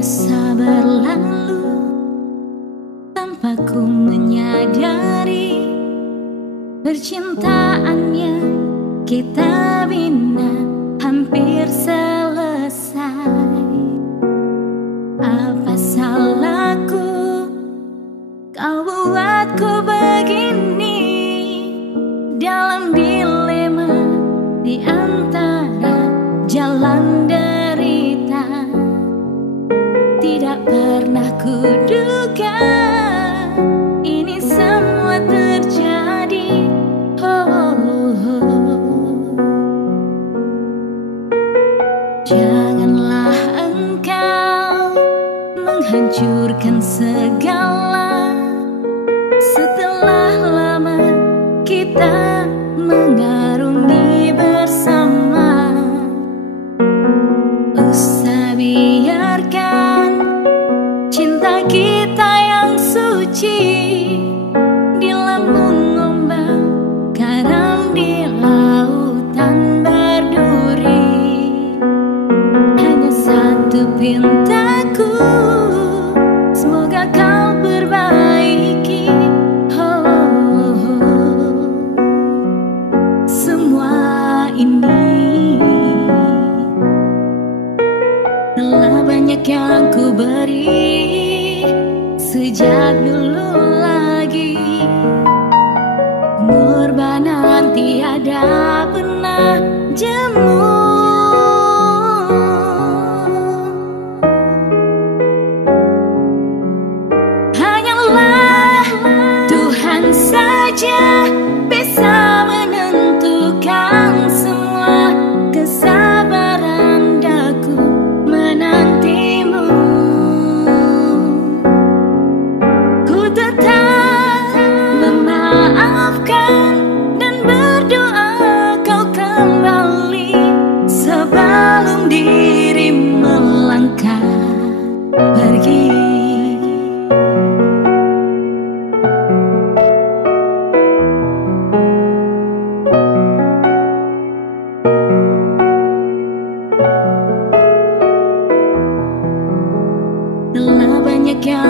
Masa berlalu tanpa ku menyadari percintaannya kita bina hampir selesai. Apa salahku kau buatku begini, dalam dilema di antara jalan derita. Tidak pernah kuduga ini semua terjadi. Janganlah engkau menghancurkan segala setelah lama kita mengarungi bersama. Usah biarkan cinta kita yang suci dilambung ombak, karam di lautan berduri. Hanya satu pintaku, semoga kau perbaiki semua ini. Telah banyak yang ku beri sejak dulu lagi, pengorbanan tiada pernah jemu. Hanyalah Tuhan saja bisa menentukan semua. Kesabaran daku menantimu, ku tetap memaafkan dan berdoa kau kembali sebelum diri melangkah pergi. Telah banyak yang